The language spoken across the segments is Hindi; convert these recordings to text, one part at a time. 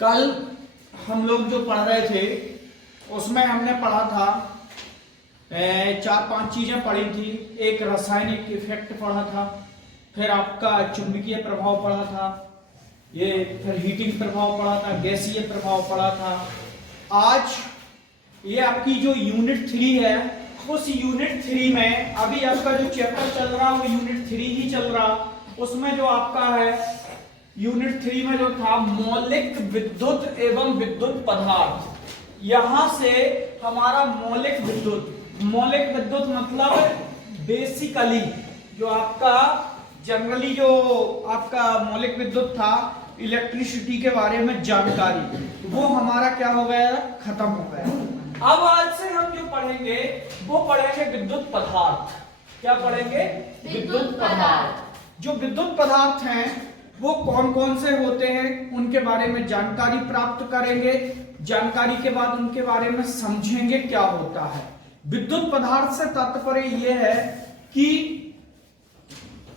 कल हम लोग जो पढ़ रहे थे उसमें हमने पढ़ा था 4-5 चीजें पढ़ी थी। एक रासायनिक इफेक्ट पढ़ा था, फिर आपका चुंबकीय प्रभाव पढ़ा था, ये फिर हीटिंग प्रभाव पढ़ा था, गैसीय प्रभाव पढ़ा था। आज ये आपकी जो यूनिट 3 है, उस यूनिट 3 में अभी आपका जो चैप्टर चल रहा है वो यूनिट 3 ही चल रहा। उसमें जो आपका है यूनिट 3 में जो था मौलिक विद्युत एवं विद्युत पदार्थ, यहां से हमारा मौलिक विद्युत मतलब बेसिकली जो आपका जनरली जो आपका मौलिक विद्युत था, इलेक्ट्रिसिटी के बारे में जानकारी, वो हमारा क्या हो गया, खत्म हो गया। अब आज से हम जो पढ़ेंगे वो पढ़ेंगे विद्युत पदार्थ। क्या पढ़ेंगे? विद्युत पदार्थ। जो विद्युत पदार्थ हैं वो कौन कौन से होते हैं, उनके बारे में जानकारी प्राप्त करेंगे। जानकारी के बाद उनके बारे में समझेंगे क्या होता है। विद्युत पदार्थ से तात्पर्य यह है कि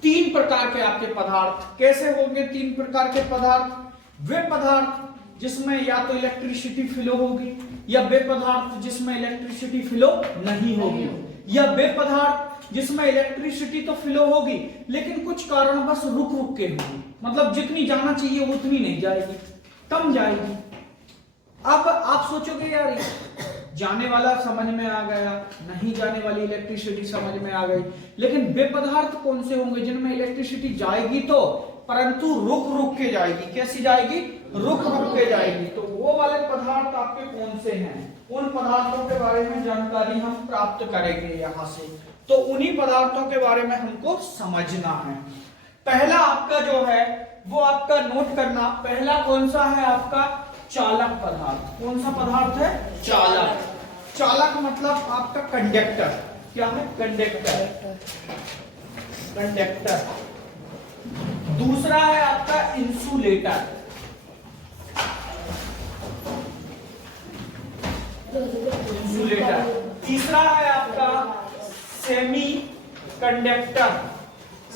3 प्रकार के आपके पदार्थ कैसे होंगे। 3 प्रकार के पदार्थ, वे पदार्थ जिसमें या तो इलेक्ट्रिसिटी फ्लो होगी, या वे पदार्थ जिसमें इलेक्ट्रिसिटी फ्लो नहीं होगी, या वे पदार्थ जिसमें इलेक्ट्रिसिटी तो फ्लो होगी लेकिन कुछ कारणवश रुक रुक के होगी, मतलब जितनी जाना चाहिए वो उतनी नहीं जाएगी, कम जाएगी। अब आप सोचोगे यार जाने वाला समझ में आ गया, नहीं जाने वाली इलेक्ट्रिसिटी समझ में आ गई, लेकिन वे पदार्थ कौन से होंगे जिनमें इलेक्ट्रिसिटी जाएगी तो, परंतु रुक रुक के जाएगी। कैसी जाएगी? रुक रुक के जाएगी। तो वो वाले पदार्थ आपके कौन से हैं, उन पदार्थों के बारे में जानकारी हम प्राप्त करेंगे यहां से। तो उन्हीं पदार्थों के बारे में हमको समझना है। पहला आपका जो है वो आपका नोट करना, पहला कौन सा है आपका? चालक पदार्थ। कौन सा पदार्थ है? चालक। चालक मतलब आपका कंडक्टर। क्या है? कंडक्टर। कंडक्टर। दूसरा है आपका इंसुलेटर। इंसुलेटर। तीसरा है आपका सेमी कंडक्टर।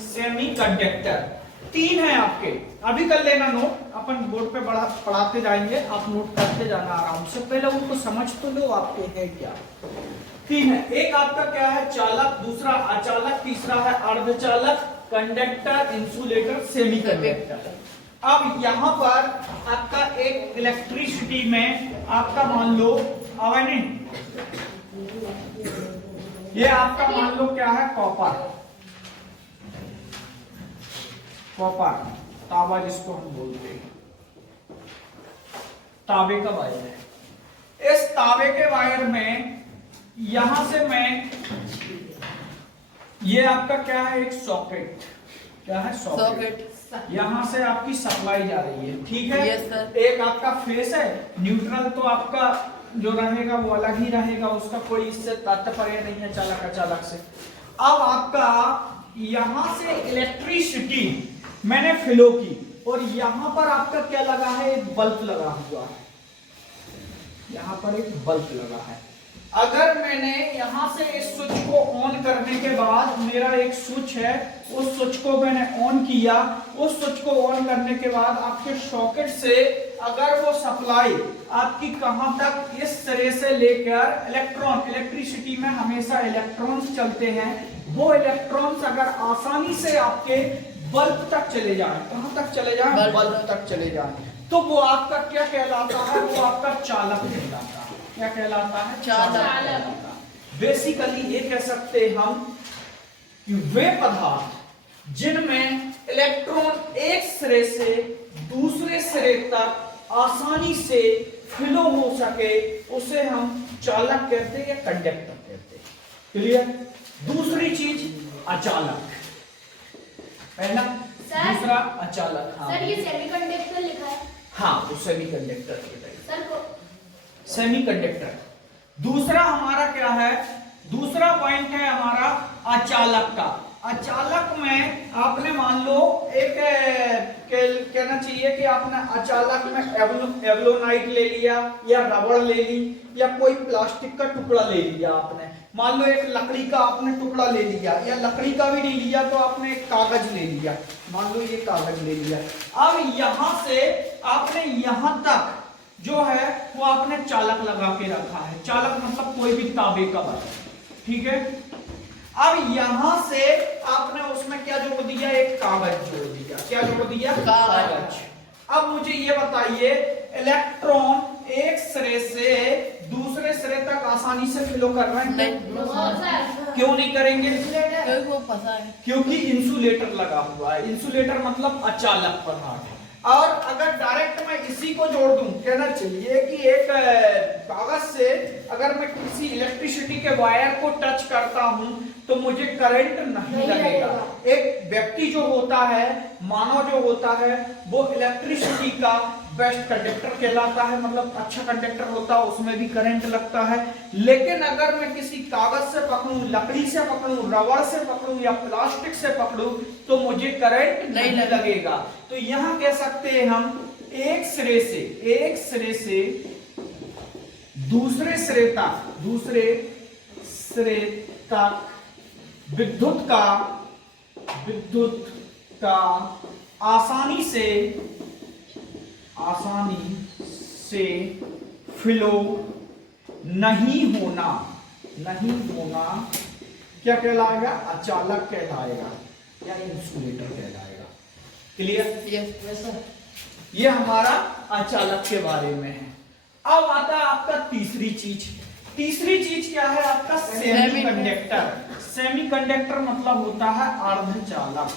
Semi conductor. 3 है आपके। अभी कर लेना नोट, अपन बोर्ड पे पढ़ाते जाएंगे, आप नोट करते जाना आराम से। पहले उनको समझ तो लो आपके है क्या। 3 है। एक आपका क्या है? चालक, दूसरा अचालक, तीसरा है अर्धचालक, कंडक्टर, इंसुलेटर, सेमी कंडक्टर। अब यहां पर आपका एक इलेक्ट्रिसिटी में आपका मान लो ये आपका मान लो क्या है? कॉपर। कॉपर, तांबा जिसको हम बोलते हैं, तांबे का वायर है। इस तांबे के वायर में यहां से मैं, ये आपका क्या है? एक सॉकेट। क्या है? सॉकेट। यहां से आपकी सप्लाई जा रही है, ठीक है। Yes sir. एक आपका फेस है, न्यूट्रल तो आपका जो रहेगा वो अलग ही रहेगा, उसका कोई इससे तात्पर्य नहीं है चालक अचालक से। अब आपका यहां से इलेक्ट्रिसिटी मैंने फ्लो की और यहां पर आपका क्या लगा है? एक बल्ब लगा हुआ है। यहां पर एक बल्ब लगा है। अगर मैंने यहां से इस स्विच को ऑन करने के बाद, मेरा एक स्विच है, उस स्विच को मैंने ऑन किया, उस स्विच को ऑन करने के बाद आपके सॉकेट से अगर वो सप्लाई आपकी कहां तक, इस तरह से लेकर इलेक्ट्रॉन, इलेक्ट्रिसिटी में हमेशा इलेक्ट्रॉन्स चलते हैं, वो इलेक्ट्रॉन्स अगर आसानी से आपके बल्ब तक चले जाएं, कहां तक चले जाएं? बल्ब तक चले जाएं, तो वो आपका क्या कहलाता है? वो आपका चालक कहलाता है। क्या कहलाता है? चालक। बेसिकली ये कह सकते हैं हम कि वे पदार्थ जिनमें इलेक्ट्रॉन एक सिरे से दूसरे सिरे तक आसानी से फ्लो हो सके, उसे हम चालक कहते हैं या कंडक्टर कहते हैं। क्लियर? दूसरी चीज अचालक। पहला, दूसरा अचालक। हाँ सर, ये सेमीकंडक्टर लिखा है। हाँ, वो सेमीकंडक्टर सर को सेमीकंडक्टर। दूसरा हमारा क्या है? दूसरा पॉइंट है हमारा अचालक का। अचालक में आपने मान लो एक कहना चाहिए कि आपने अचालक में एवलोनाइट ले लिया, या रबड़ ले ली, या कोई प्लास्टिक का टुकड़ा ले लिया आपने, मान लो एक लकड़ी का आपने टुकड़ा ले लिया, या लकड़ी का भी नहीं लिया तो आपने एक कागज ले लिया, मान लो ये कागज ले लिया। अब यहां से आपने यहां तक जो है वो आपने चालक लगा के रखा है। चालक मतलब कोई भी ताबे का बल, ठीक है। अब यहां से आपने उसमें क्या जोड़ दिया, एक कागज जोड़ दिया। क्या जोड़ दिया, कागज। अब मुझे ये बताइए, इलेक्ट्रॉन एक सिरे से दूसरे सिरे तक आसानी से फ्लो कर रहे हैं? क्यों नहीं करेंगे? क्योंकि इंसुलेटर लगा हुआ है। इंसुलेटर मतलब अचालक पदार्थ। और अगर डायरेक्ट मैं इसी को जोड़ दूं, कहना चाहिए कि एक कागज से अगर मैं किसी इलेक्ट्रिसिटी के वायर को टच करता हूं तो मुझे करंट नहीं लगेगा। एक व्यक्ति जो होता है, मानव जो होता है, वो इलेक्ट्रिसिटी का बेस्ट कंडक्टर कहलाता है, मतलब अच्छा कंडक्टर होता है, उसमें भी करंट लगता है। लेकिन अगर मैं किसी कागज से पकड़ूं, लकड़ी से पकड़ूं, रबड़ से पकड़ूं या प्लास्टिक से पकड़ूं तो मुझे करंट नहीं लगेगा। तो यहां कह सकते हैं हम, एक सिरे से दूसरे सिरे तक विद्युत का आसानी से फ्लो नहीं होना क्या कहलाएगा, अचालक कहलाएगा या इंसुलेटर कहलाएगा। क्लियर? Yes sir. ये हमारा अचालक के बारे में है। अब आता है आपका तीसरी चीज क्या है आपका, सेमीकंडक्टर। सेमीकंडक्टर मतलब होता है अर्धचालक।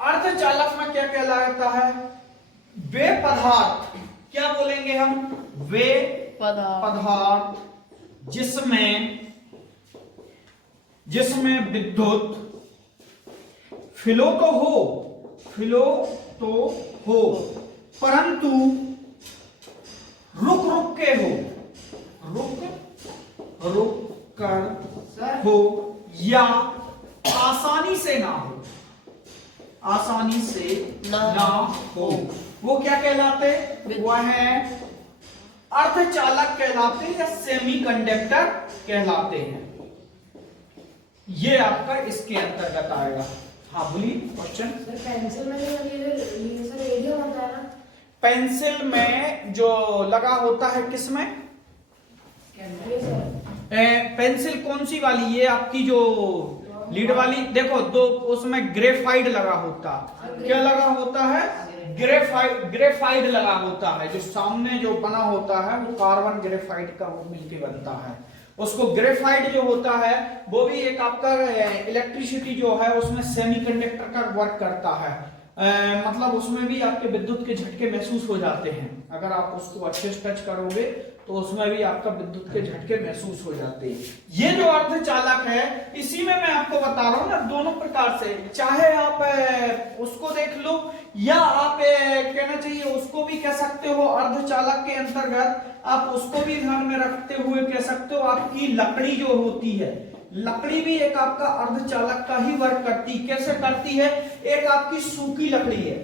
अर्धचालक में क्या कहलाता है, वे पदार्थ, क्या बोलेंगे हम, वे पदार्थ जिसमें विद्युत फ्लो तो हो परंतु रुक कर हो या आसानी से ना हो, वो क्या कहलाते, वह है अर्धचालक कहलाते हैं या सेमीकंडक्टर कहलाते हैं। ये आपका इसके अंतर्गत आएगा। हाँ बोलिए, क्वेश्चन। पेंसिल में सर रेडियम होता है ना? पेंसिल में जो लगा होता है, किसमें? पेंसिल कौन सी वाली, ये आपकी जो लीड वाली, देखो दो, उसमें ग्रेफाइट लगा होता, क्या लगा होता है, ग्रेफाइट लगा होता है। जो सामने जो बना होता है वो कार्बन ग्रेफाइट का वो मिलके बनता है। उसको ग्रेफाइट जो होता है वो भी एक आपका इलेक्ट्रिसिटी जो है उसमें सेमीकंडक्टर का वर्क करता है। मतलब उसमें भी आपके विद्युत के झटके महसूस हो जाते हैं। अगर आप उसको अच्छे से टच करोगे तो उसमें भी आपका विद्युत के झटके महसूस हो जाते हैं। ये जो अर्धचालक है, इसी में मैं आपको बता रहा हूं ना, दोनों प्रकार से, चाहे आप उसको देख लो या आप कहना चाहिए उसको भी कह सकते हो अर्धचालक के अंतर्गत। आप उसको भी ध्यान में रखते हुए कह सकते हो आपकी लकड़ी जो होती है, लकड़ी भी एक आपका अर्धचालक का ही वर्क करती। कैसे करती है, एक आपकी सूखी लकड़ी है,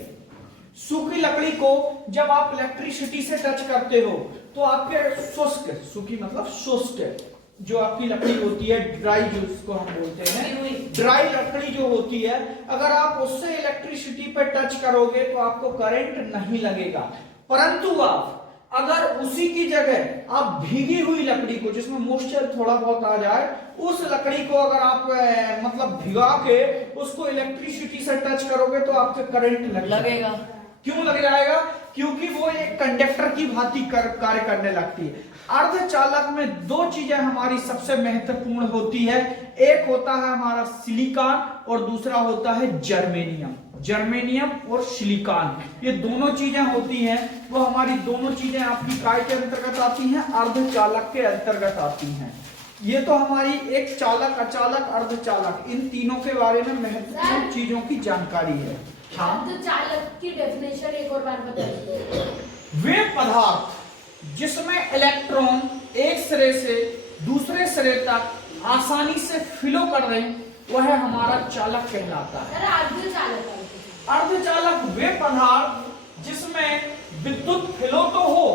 सूखी लकड़ी को जब आप इलेक्ट्रिसिटी से टच करते हो तो आपके शुष्क, सूखी मतलब शुष्क जो आपकी लकड़ी होती है, ड्राई जिसको हम बोलते हैं, ड्राई लकड़ी जो होती है, अगर आप उससे इलेक्ट्रिसिटी पर टच करोगे तो आपको करंट नहीं लगेगा। परंतु आप अगर उसी की जगह आप भीगी हुई लकड़ी को, जिसमें मॉइस्चर थोड़ा बहुत आ जाए, उस लकड़ी को अगर आप मतलब भिगा के उसको इलेक्ट्रिसिटी से टच करोगे तो आपके करंट लगेगा। क्यों लग जाएगा, क्योंकि वो एक कंडक्टर की भांति कार्य करने लगती है। अर्धचालक में दो चीजें हमारी सबसे महत्वपूर्ण होती है, एक होता है हमारा सिलिकॉन और दूसरा होता है जर्मेनियम। जर्मेनियम और सिलिकॉन, ये दोनों चीजें होती हैं, वो हमारी दोनों चीजें आपकी काय के अंतर्गत आती हैं, अर्धचालक के अंतर्गत आती हैं। ये तो हमारी एक चालक, अचालक, अर्धचालक, इन तीनों के बारे में महत्वपूर्ण चीजों की जानकारी है। हाँ, अर्धचालक की डेफिनेशन एक और बार बताइए। वे पदार्थ जिसमें इलेक्ट्रॉन एक सिरे से दूसरे सिरे तक आसानी से फ्लो कर रहे हैं, वह हमारा चालक कहलाता है। अर्धचालक अर्धचालक वे पदार्थ जिसमें विद्युत फ्लो तो हो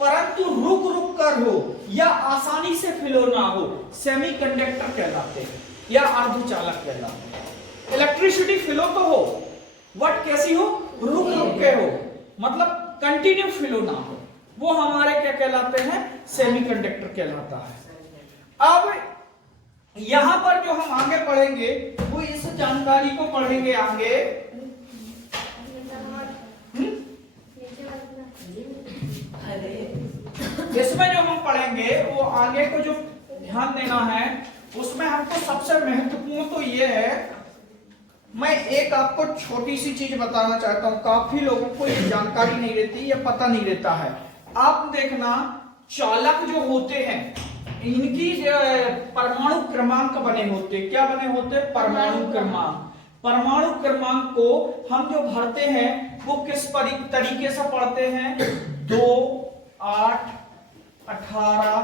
परंतु रुक रुक कर हो या आसानी से फ्लो ना हो, सेमीकंडक्टर कहलाते हैं या अर्धचालक कहलाते हैं। इलेक्ट्रिसिटी फ्लो तो हो, वट कैसी हो, रुक रुक के हो, मतलब कंटिन्यू फ्लो ना हो, वो हमारे क्या कहलाते हैं, सेमीकंडक्टर कहलाता है। अब यहां पर जो हम आगे पढ़ेंगे वो इस जानकारी को पढ़ेंगे आगे। इसमें जो हम पढ़ेंगे वो आगे को जो ध्यान देना है उसमें हमको सबसे महत्वपूर्ण तो ये है, मैं एक आपको छोटी सी चीज बताना चाहता हूं, काफी लोगों को ये जानकारी नहीं रहती, ये पता नहीं रहता है। आप देखना चालक जो होते हैं इनकी परमाणु क्रमांक बने होते, क्या बने होते, परमाणु क्रमांक। परमाणु क्रमांक को हम जो भरते हैं वो किस तरीके से पढ़ते हैं, 2, 8, 18,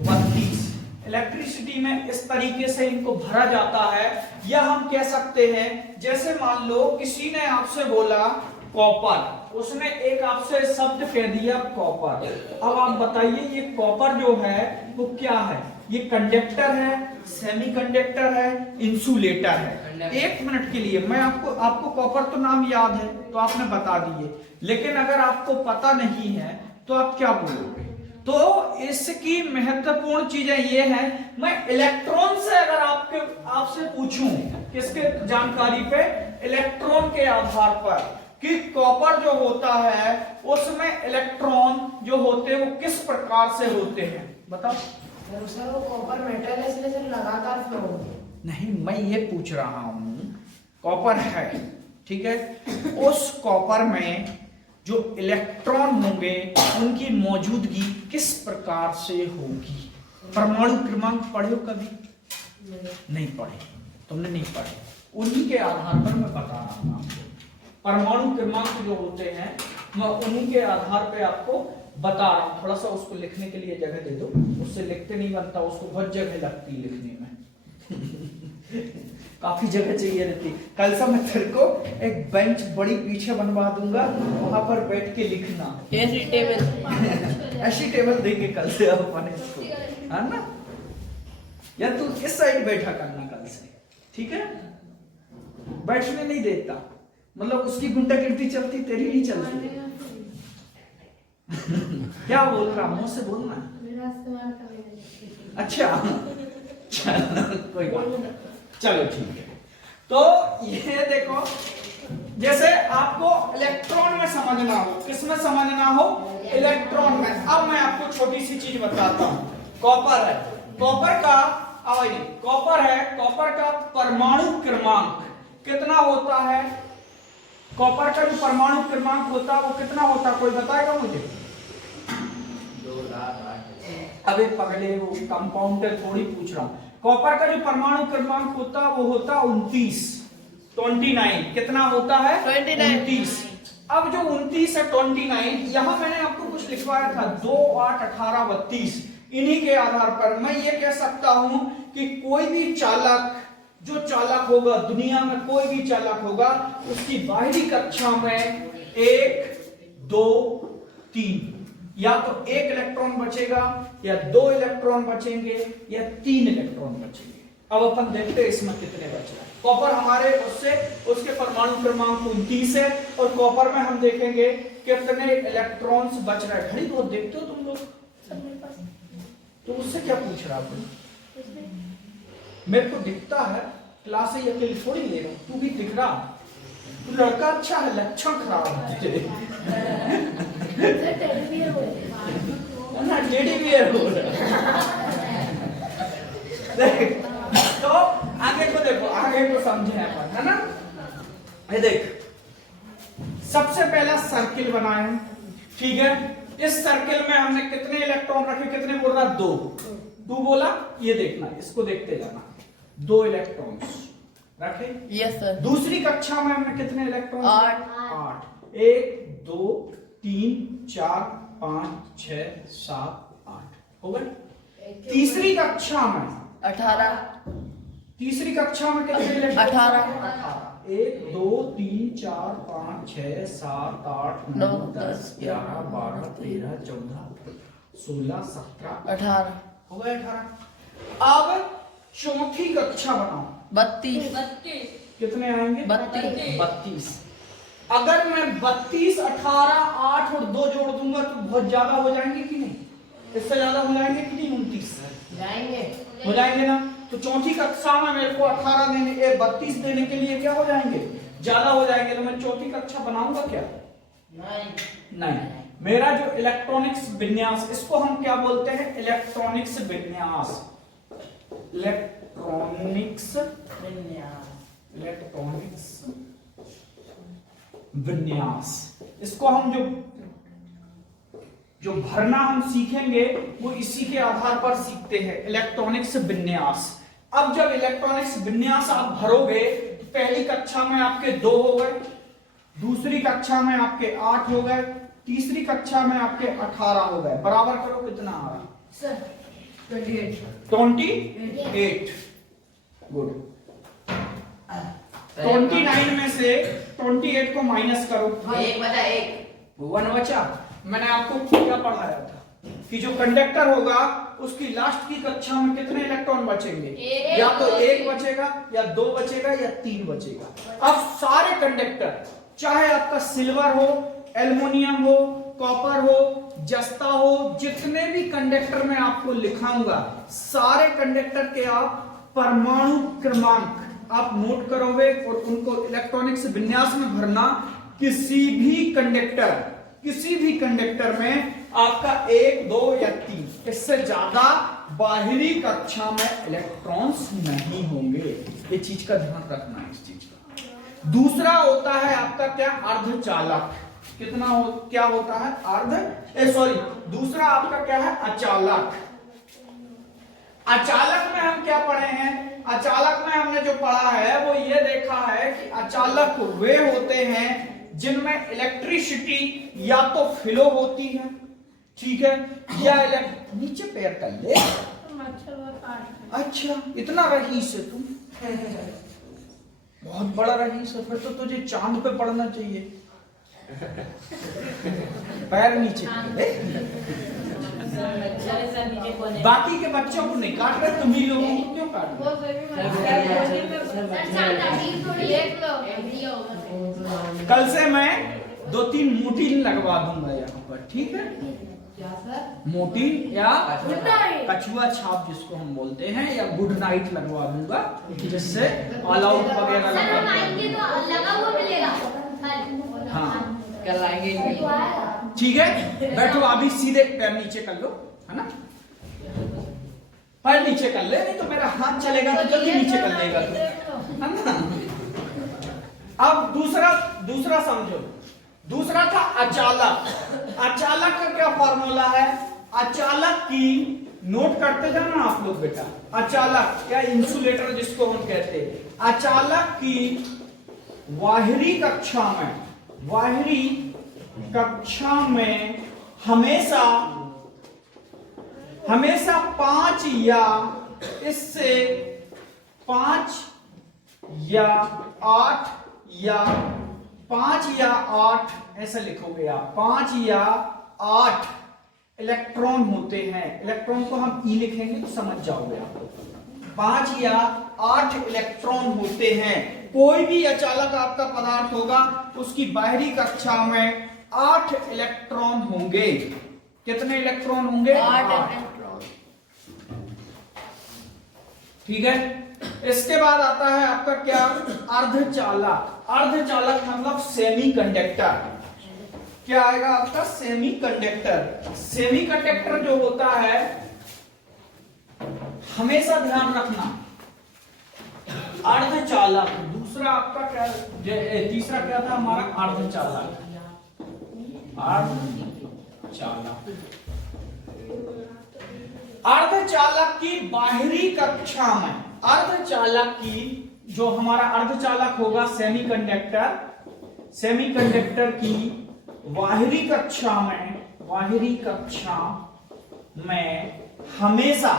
32। इलेक्ट्रिसिटी में इस तरीके से इनको भरा जाता है। या हम कह सकते हैं जैसे मान लो किसी ने आपसे बोला कॉपर, उसने एक आपसे शब्द कह दिया कॉपर। अब आप बताइए ये कॉपर जो है वो क्या है, ये कंडक्टर है, सेमीकंडक्टर है, इंसुलेटर है। एक मिनट के लिए मैं आपको कॉपर तो नाम याद है तो आपने बता दिए, लेकिन अगर आपको पता नहीं है तो आप क्या बोलोगे। तो इसकी महत्वपूर्ण चीजें ये है, मैं इलेक्ट्रॉन से अगर आपसे पूछूं किसके जानकारी पे, इलेक्ट्रॉन के आधार पर कि कॉपर जो होता है उसमें इलेक्ट्रॉन जो होते हैं वो किस प्रकार से होते हैं, बताओ। सर वो कॉपर मेटल है इसलिए सर लगातार फ्लो होती है। नहीं, मैं ये पूछ रहा हूं, कॉपर है ठीक है, उस कॉपर में जो इलेक्ट्रॉन होंगे उनकी मौजूदगी किस प्रकार से होगी। परमाणु क्रमांक पढ़े हो कभी? नहीं पढ़े, तुमने नहीं पढ़े, उन्हीं के आधार पर मैं बता रहा हूं आपको। परमाणु क्रमांक जो होते हैं मैं उन्हीं के आधार पे आपको बता रहा हूं। थोड़ा सा उसको लिखने के लिए जगह दे दो, उससे लिखते नहीं बनता, उसको बहुत जगह लगती है लिखने में काफी जगह चाहिए रहती। कल से मैं तेरे को एक बेंच बड़ी पीछे बनवा दूंगा, वहां पर बैठ के लिखना, ऐसी टेबल ऐसी टेबल देंगे कल से अपन इसको, है ना। या तू इस साइड बैठा करना कल से, ठीक है। बैठने नहीं देता, मतलब उसकी गुंडागिर्दी चलती, तेरी नहीं चलती। क्या बोल रहा, मुंह से बोलना। अच्छा कोई बात नहीं, चलो ठीक है। तो ये देखो, जैसे आपको इलेक्ट्रॉन में समझना हो, किसमें समझना हो, इलेक्ट्रॉन में। अब मैं आपको छोटी सी चीज बताता हूं, कॉपर है, कॉपर का कॉपर है, कॉपर का परमाणु क्रमांक कितना होता है, कॉपर का जो परमाणु क्रमांक होता है वो कितना होता है, कोई बताएगा मुझे? 2,08। अबे पगले, वो कंपाउंडर थोड़ी पूछ रहा हूं। कॉपर का जो परमाणु क्रमांक होता है वो होता 29, कितना होता है, 29। अब जो 29 है 29, यहां मैंने आपको कुछ लिखवाया था 2, 8, 18, 32। इन्हीं के आधार पर मैं ये कह सकता हूं कि कोई भी चालक, जो चालक होगा दुनिया में, कोई भी चालक होगा, उसकी बाहरी कक्षा में 1, 2, 3 या तो 1 इलेक्ट्रॉन बचेगा या 2 इलेक्ट्रॉन बचेंगे या 3 इलेक्ट्रॉन बचेंगे। अब अपन देखते हैं इसमें कितने बच रहे हैं। कॉपर हमारे उसके परमाणु क्रमांक 29 है और कॉपर में हम देखेंगे कितने इलेक्ट्रॉन्स बच रहे हैं। घड़ी बहुत देखते हो तुम लोग, तो उससे क्या पूछ रहा हूं, मेरे को दिखता है, क्लास से अकेले थोड़ी ले रहा हूं, तू भी दिख रहा, तू लड़का अच्छा है, लक्षण खराब है तुझे। टेडी बियर हो तो आगे को देखो, आगे को समझे अपन, है ना। ये देख, सबसे पहला सर्किल बनाए, ठीक है। इस सर्किल में हमने कितने इलेक्ट्रॉन रखे, कितने बोल रहा, 2 बोला। ये देखना, इसको देखते जाना, 2 इलेक्ट्रॉन्स रखे। Yes sir. दूसरी कक्षा में हमने कितने इलेक्ट्रॉन, 8। 1, 2, 3, 4, 5, 6, 7, 8 हो गए। तीसरी कक्षा में 18। तीसरी कक्षा में कितने इलेक्ट्रॉन, 18। 1 2 3 4 5 6 7 8 9 10 11 12 13 14 16 17 18 हो गए 18। अब चौथी कक्षा बनाओ। 32 कितने आएंगे? 32 अगर मैं 32 18 8 और 2 जोड़ दूंगा तो बहुत ज्यादा हो जाएंगे कि नहीं? इससे ज्यादा हो जाएंगे कि नहीं? 29 जाएंगे। हो जाएंगे ना। तो चौथी कक्षा में मेरे को 18 देने 32 देने के लिए क्या हो जाएंगे? ज्यादा हो जाएंगे। तो मैं चौथी कक्षा बनाऊंगा क्या? नहीं। मेरा जो इलेक्ट्रॉनिक्स विन्यास, इसको हम क्या बोलते हैं? इलेक्ट्रॉनिक्स विन्यास। इलेक्ट्रॉनिक्स विन्यास, इसको हम जो भरना हम सीखेंगे वो इसी के आधार पर सीखते हैं, इलेक्ट्रॉनिक्स विन्यास। अब जब इलेक्ट्रॉनिक्स विन्यास आप भरोगे तो पहली कक्षा में आपके 2 हो गए, दूसरी कक्षा में आपके 8 हो गए, तीसरी कक्षा में आपके 18 हो गए। बराबर करो कितना आ रहा? सर 28 28। गुड। 29 में से 28 को माइनस करो। 1 बचा। मैंने आपको क्या पढ़ाया था कि जो कंडक्टर होगा उसकी लास्ट की कक्षा में कितने इलेक्ट्रॉन बचेंगे? या तो 1 बचेगा, या 2 बचेगा, या 3 बचेगा। अब सारे कंडक्टर, चाहे आपका सिल्वर हो, एल्युमिनियम हो, कॉपर हो, जस्ता हो, जितने भी कंडक्टर में आपको लिखाऊंगा, सारे कंडक्टर के आप परमाणु क्रमांक आप नोट करोगे और उनको इलेक्ट्रॉनिक्स विन्यास में भरना। किसी भी कंडक्टर में आपका 1 2 या 3, इससे ज्यादा बाहरी कक्षा में इलेक्ट्रॉन्स नहीं होंगे। ये चीज का ध्यान रखना है, इस चीज का। दूसरा होता है आपका क्या? अर्धचालक। क्या होता है? दूसरा आपका क्या है? अचालक। अचालक में हम क्या पढ़े हैं? अचालक में हमने जो पढ़ा है वो ये देखा है कि अचालक वे होते हैं जिनमें इलेक्ट्रिसिटी या तो फ्लो होती है, ठीक है, या नीचे पैर कर ले। अच्छा, इतना रईस है तुम? बहुत बड़ा रईस है, फिर तो तुझे चांद पे पढ़ना चाहिए। पैर नीचे कर ले। बाकी के बच्चों को नहीं काट रहे, तुम ही लोगों को क्यों काट रहे? कल से मैं 2-3 मोटीन लगवा दूंगा यहाँ पर, ठीक है? मोटीन या कछुआ छाप जिसको हम बोलते हैं, या गुड नाइट लगवा दूंगा, जिससे ऑल आउट वगैरह हाँ कल आएंगे। ठीक है, बैठो। अभी सीधे पैर नीचे कर लो, है ना? पैर नीचे कर ले, नहीं तो मेरा हाथ चलेगा तो जल्दी नीचे कर लेगा तो, है ना? अब दूसरा समझो। दूसरा था अचालक। अचालक का क्या फॉर्मूला है? अचालक की नोट करते जाना आप लोग बेटा। अचालक या इंसुलेटर जिसको हम कहते हैं, अचालक की बाहरी कक्षा में हमेशा 5 या इससे 5 या 8 या 5 या 8 ऐसे लिखोगे आप। 5 या 8 इलेक्ट्रॉन होते हैं। इलेक्ट्रॉन को हम ई लिखेंगे तो समझ जाओगे आप। 5 या 8 इलेक्ट्रॉन होते हैं। कोई भी अचालक आपका पदार्थ होगा उसकी बाहरी कक्षा में 8 इलेक्ट्रॉन होंगे। कितने इलेक्ट्रॉन होंगे? 8। ठीक है। इसके बाद आता है आपका क्या? अर्धचालक। अर्धचालक मतलब सेमी कंडक्टर। क्या आएगा आपका? Semi conductor. सेमी कंडक्टर जो होता है, हमेशा ध्यान रखना, अर्धचालक। दूसरा आपका क्या? तीसरा क्या था हमारा? अर्धचालक। अर्धचालक की बाहरी कक्षा में, अर्धचालक की जो हमारा अर्धचालक होगा सेमीकंडक्टर, सेमीकंडक्टर की बाहरी कक्षा में हमेशा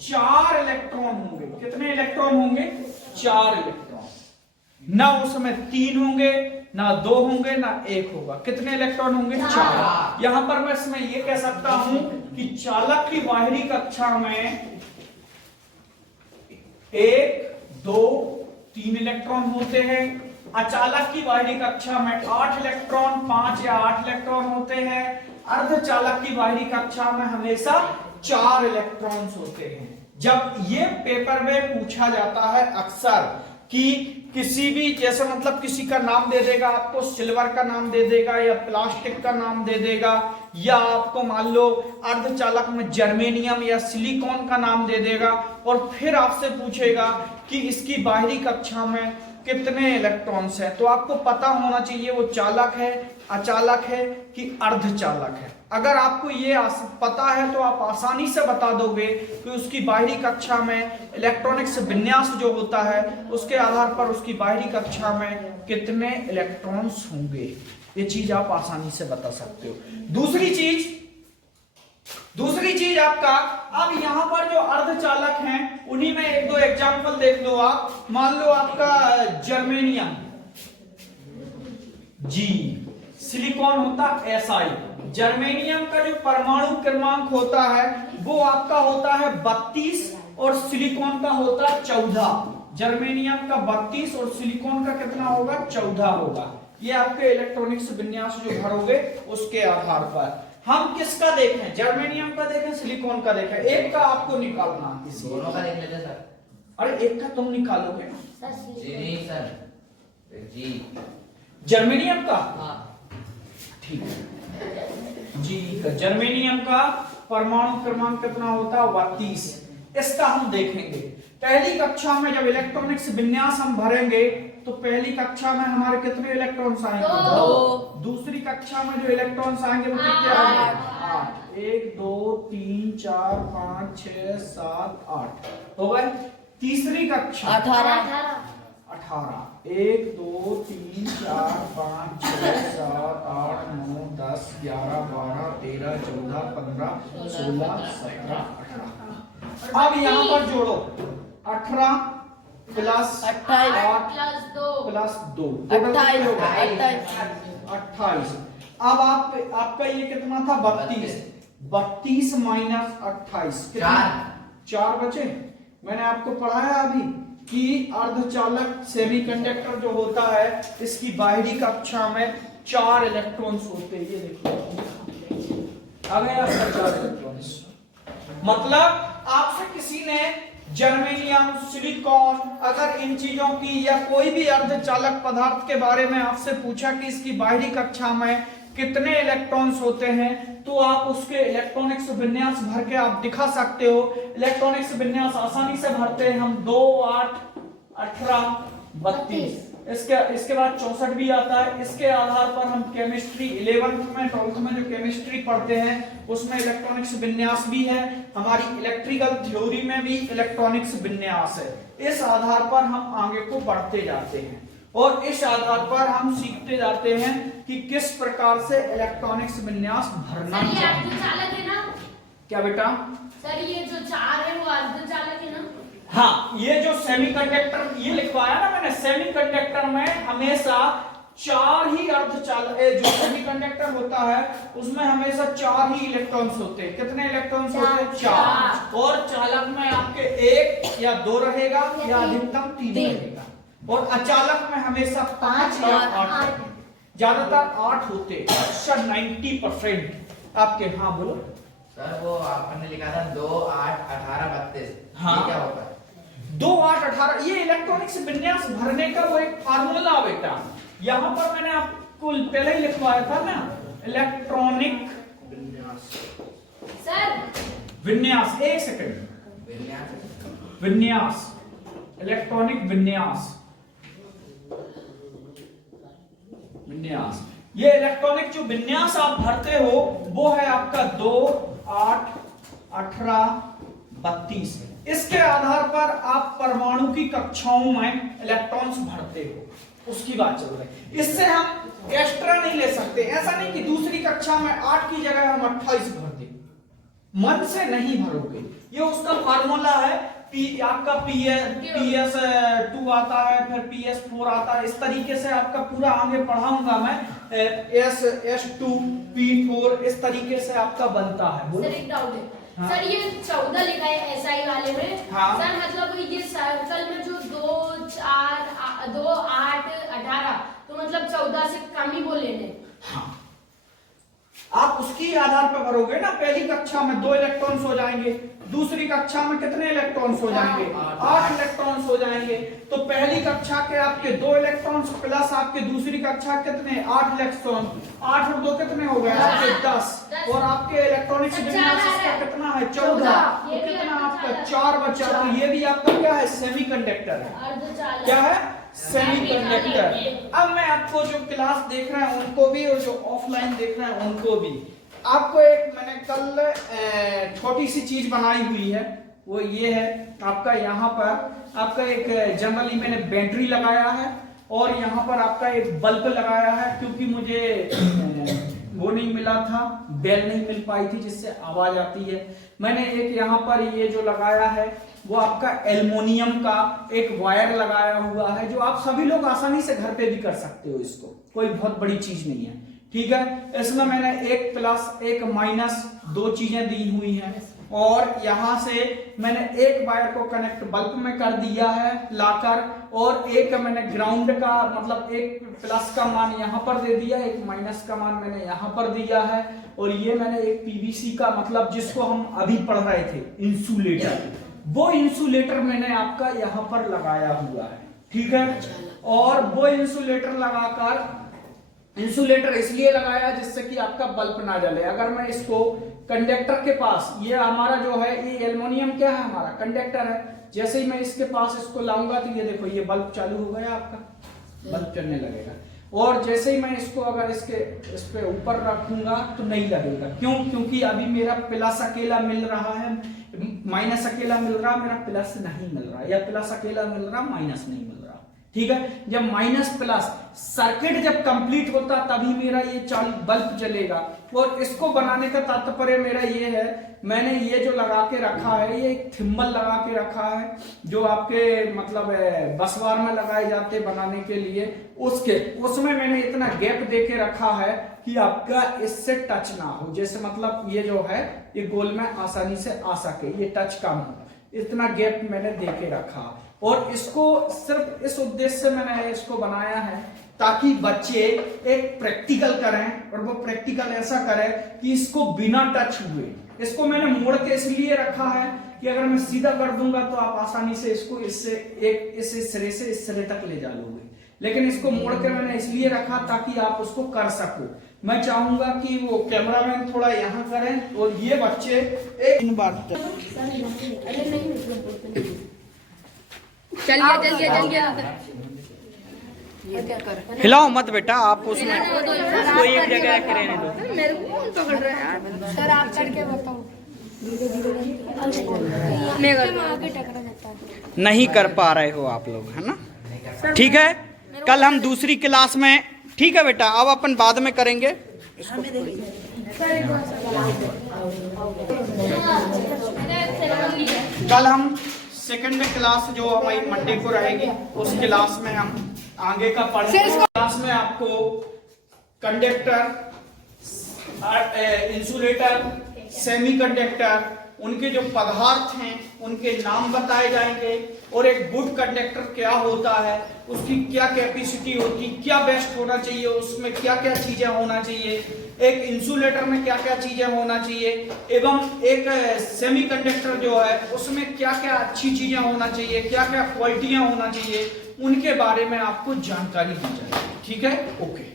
4 इलेक्ट्रॉन होंगे। कितने इलेक्ट्रॉन होंगे? 4 इलेक्ट्रॉन, ना उसमें 3 होंगे, ना 2 होंगे, ना 1 होगा। कितने इलेक्ट्रॉन होंगे? 4। यहां पर मैं इसमें ये कह सकता हूं कि चालक की बाहरी कक्षा में 1, 2, 3 इलेक्ट्रॉन होते हैं। अचालक की बाहरी कक्षा में 8 इलेक्ट्रॉन, 5 या 8 इलेक्ट्रॉन होते हैं। अर्धचालक की बाहरी कक्षा में हमेशा 4 इलेक्ट्रॉन्स होते हैं। जब ये पेपर में पूछा जाता है अक्सर कि किसी भी, जैसे मतलब किसी का नाम दे देगा आपको, सिल्वर का नाम दे देगा या प्लास्टिक का नाम दे देगा, या आपको मान लो अर्धचालक में जर्मेनियम या सिलिकॉन का नाम दे देगा, और फिर आपसे पूछेगा कि इसकी बाहरी कक्षा में कितने इलेक्ट्रॉन्स हैं, तो आपको पता होना चाहिए वो चालक है, अचालक है कि अर्धचालक है। अगर आपको ये पता है तो आप आसानी से बता दोगे कि उसकी बाहरी कक्षा में इलेक्ट्रॉनिक्स विन्यास जो होता है उसके आधार पर उसकी बाहरी कक्षा में कितने इलेक्ट्रॉन्स होंगे। ये चीज आप आसानी से बता सकते हो। दूसरी चीज आपका, अब यहां पर जो अर्धचालक हैं उन्हीं में 1-2 एग्जांपल देख लो आप। मान लो आपका जर्मेनियम G, सिलिकॉन होता SI। जर्मेनियम का जो परमाणु क्रमांक होता है वो आपका होता है 32 और सिलिकॉन का होता है 14। जर्मेनियम का 32 और सिलिकॉन का कितना होगा? 14 होगा। ये आपके इलेक्ट्रॉनिक्स विन्यास जो भरोगे उसके आधार पर। हम किसका देखें? जर्मेनियम का देखें, सिलिकॉन का देखें? एक का आपको निकालना, दोनों का देख लेते सर। अरे एक का तुम निकालोगे ना जी नहीं सर, जी जर्मेनियम का। हाँ ठीक है जी, जर्मेनियम का परमाणु क्रमांक कितना होता है? 32। इसका हम देखेंगे पहली कक्षा में। जब इलेक्ट्रॉनिक्स विन्यास हम भरेंगे तो पहली कक्षा में हमारे कितने इलेक्ट्रॉन्स आएंगे? 2। दूसरी कक्षा में जो इलेक्ट्रॉन्स आएंगे वो कितने आएंगे? 8। 1, 2, 3, 4, 5, 6, 7, 8 हो गए। तीसरी कक्षा 18। 1, 2, 3, 4, 5, 6, 7, 8, 9, 10, 11, 12, 13, 14, 15, 16, 17, 18। अब यहाँ पर जोड़ो 18 प्लस 8 प्लस 2 28। अब आपका ये कितना था? 32। 32 माइनस 28 कितना? 4 बचे। मैंने आपको पढ़ाया अभी कि अर्धचालक सेमीकंडक्टर जो होता है इसकी बाहरी कक्षा में 4 इलेक्ट्रॉन्स होते हैं। ये देखिए आ गए आपका 4 इलेक्ट्रॉन्स। मतलब आपसे किसी ने जर्मेनियम, सिलिकॉन, अगर इन चीजों की या कोई भी अर्धचालक पदार्थ के बारे में आपसे पूछा कि इसकी बाहरी कक्षा में कितने इलेक्ट्रॉन्स होते हैं, तो आप उसके इलेक्ट्रॉनिक्स विन्यास भर के आप दिखा सकते हो। इलेक्ट्रॉनिक्स विन्यास आसानी से भरते हैं हम। 2, 8, 18, 32। इसके बाद 64 भी आता है। इसके आधार पर हम केमिस्ट्री 11th में 12th में जो केमिस्ट्री पढ़ते हैं उसमें इलेक्ट्रॉनिक्स विन्यास भी है। हमारी इलेक्ट्रिकल थ्योरी में भी इलेक्ट्रॉनिक्स विन्यास है। इस आधार पर हम आगे को बढ़ते जाते हैं और इस आधार पर हम सीखते जाते हैं कि किस प्रकार से इलेक्ट्रॉनिक्स विन्यास भरना चाहिए। अर्धचालक है ना? क्या बेटा? सर ये जो 4 है वो अर्धचालक है ना? हाँ, ये जो सेमीकंडक्टर ये लिखवाया ना मैंने, सेमीकंडक्टर में हमेशा 4 ही अर्धचालक, जो सेमीकंडक्टर होता है उसमें हमेशा 4 ही इलेक्ट्रॉन्स होते हैं। कितने इलेक्ट्रॉन्स होते हैं? 4। और चालक में आपके 1 या 2 रहेगा या अधिकतम 3 रहेगा। और अचालक में हमेशा 5 या 8, ज्यादातर 8 होते, अक्सर 90% आपके। हाँ बोलो सर। वो आपने लिखा था 2, 8, 18, 32। हाँ। ये क्या होता है? 2, 8, 18 ये इलेक्ट्रॉनिक्स विन्यास भरने का वो एक फार्मूला बेटा। यहां पर मैंने आपको पहले ही लिखवाया था ना, इलेक्ट्रॉनिक सर विन्यास। एक सेकंड, विन्यास, इलेक्ट्रॉनिक विन्यास। ये इलेक्ट्रॉनिक जो विन्यास आप भरते हो वो है आपका 2, 8, 18, 32। इसके आधार पर आप परमाणु की कक्षाओं में इलेक्ट्रॉन्स भरते हो, उसकी बात चल रही है। इससे हम एक्स्ट्रा नहीं ले सकते। ऐसा नहीं कि दूसरी कक्षा में 8 की जगह हम 28 भर दें, मन से नहीं भरोगे। ये उसका फार्मूला है आपका PS 2 आता है, फिर PS 4 आता है। इस तरीके से आपका पूरा आगे पढ़ाऊंगा मैं। S2 P4 इस तरीके से आपका बनता है। सर एक डाउट है। हाँ। सर ये 14 लिखा है SI वाले में। हाँ। सर मतलब ये सर्कल में जो 2 4 2 8 18 तो मतलब 14 से कम ही वो लेने। हाँ, आप उसकी आधार पर भरोगे ना। पहली कक्षा में 2 इलेक्ट्रॉन्स हो जाएंगे, दूसरी कक्षा में कितने इलेक्ट्रॉन्स हो जाएंगे? 8 इलेक्ट्रॉन्स हो जाएंगे। तो पहली कक्षा के आपके 2 इलेक्ट्रॉन्स प्लस आपके दूसरी कक्षा कितने? 8 इलेक्ट्रॉन। 8 और 2 कितने हो गए आपके? 10। और आपके इलेक्ट्रॉनिक्स विन्यास का कितना है? 14। तो कितना आपका? 4 बचा। तो ये भी आपका क्या है? सेमीकंडक्टर है। क्या है? सेमीकंडक्टर। अब मैं आपको जो क्लास देख रहे हैं उनको भी और जो ऑफलाइन देख रहे हैं उनको भी, आपको एक मैंने कल छोटी सी चीज बनाई हुई है। वो ये है आपका, यहाँ पर आपका एक जनरली मैंने बैटरी लगाया है और यहाँ पर आपका एक बल्ब लगाया है, क्योंकि मुझे वो नहीं मिला था, बेल नहीं मिल पाई थी जिससे आवाज आती है। मैंने एक यहाँ पर ये जो लगाया है वो आपका एल्युमिनियम का एक वायर लगाया हुआ है, जो आप सभी लोग आसानी से घर पे भी कर सकते हो। इसको कोई बहुत बड़ी चीज नहीं है, ठीक है। इसमें मैंने एक प्लस एक माइनस 2 चीजें दी हुई हैं और यहां से मैंने एक वायर को कनेक्ट बल्ब में कर दिया है लाकर, और एक मैंने ग्राउंड का मतलब एक प्लस का मान यहां पर दे दिया, एक माइनस का मान मैंने यहां पर दिया है। और ये मैंने एक PVC का मतलब जिसको हम अभी पढ़ रहे थे इंसुलेटर, वो इंसुलेटर मैंने आपका यहां पर लगाया हुआ है, ठीक है। और वो इंसुलेटर लगाकर, इंसुलेटर इसलिए लगाया जिससे कि आपका बल्ब ना जले। अगर मैं इसको कंडक्टर के पास, ये हमारा जो है ये एल्युमिनियम क्या है? हमारा कंडक्टर है। जैसे ही मैं इसके पास इसको लाऊंगा तो ये देखो ये बल्ब चालू हो गया, आपका बल्ब चलने लगेगा। और जैसे ही मैं इसको अगर इस पे ऊपर रखूंगा तो नहीं लगेगा। क्यों? क्योंकि अभी मेरा प्लस अकेला मिल रहा है, माइनस अकेला मिल रहा, मेरा प्लस नहीं मिल रहा, या प्लस अकेला मिल रहा, माइनस नहीं मिल रहा, ठीक है। जब माइनस प्लस सर्किट जब कंप्लीट होता तभी मेरा ये बल्ब जलेगा। और इसको बनाने का तात्पर्य मेरा ये है, मैंने ये जो लगा के रखा है, ये एक थिम्बल लगा के रखा है जो आपके मतलब बसवार में लगाए जाते बनाने के लिए, उसमें मैंने इतना गैप दे के रखा है कि आपका इससे टच ना हो। जैसे मतलब ये जो है ये गोल में आसानी से आ सके, ये टच कम हो, इतना गैप मैंने दे के रखा। और इसको सिर्फ इस उद्देश्य से मैंने इसको बनाया है ताकि बच्चे एक प्रैक्टिकल करें, और वो प्रैक्टिकल ऐसा करें कि इसको बिना टच हुए, इसको मैंने मोड़ के इसलिए रखा है कि अगर मैं सीधा कर दूंगा तो आप आसानी से इसको इससे इस सिरे से इस सिरे तक ले जा लोगे, लेकिन इसको मोड़ के मैंने इसलिए रखा ताकि आप उसको कर सको। मैं चाहूंगा कि वो कैमरामैन थोड़ा यहाँ करें और ये बच्चे एक बार हिलाओ मत बेटा, आप उसमें उसको एक जगह रखे रहने दो। मेरे को कौन पकड़ रहा है यार? सर आप करके बताओ। मैं आगे टकरा जाता है। नहीं कर पा रहे हो आप लोग, है ना? ठीक है, कल हम दूसरी क्लास में, ठीक है बेटा, अब अपन बाद में करेंगे इसको। कल हम सेकंड क्लास जो हमारी मंडे को रहेगी उस क्लास में हम आगे का पढ़ेंगे। क्लास में आपको कंडक्टर, इंसुलेटर, सेमीकंडक्टर, उनके जो पदार्थ हैं उनके नाम बताए जाएंगे, और एक गुड कंडक्टर क्या होता है, उसकी क्या कैपेसिटी होती, क्या बेस्ट होना चाहिए, उसमें क्या क्या चीजें होना चाहिए, एक इंसुलेटर में क्या क्या चीजें होना चाहिए, एवं एक सेमीकंडक्टर जो है उसमें क्या क्या अच्छी चीजें होना चाहिए, क्या क्या क्वालिटियां होना चाहिए, उनके बारे में आपको जानकारी दी जाएगी। ठीक है, ओके।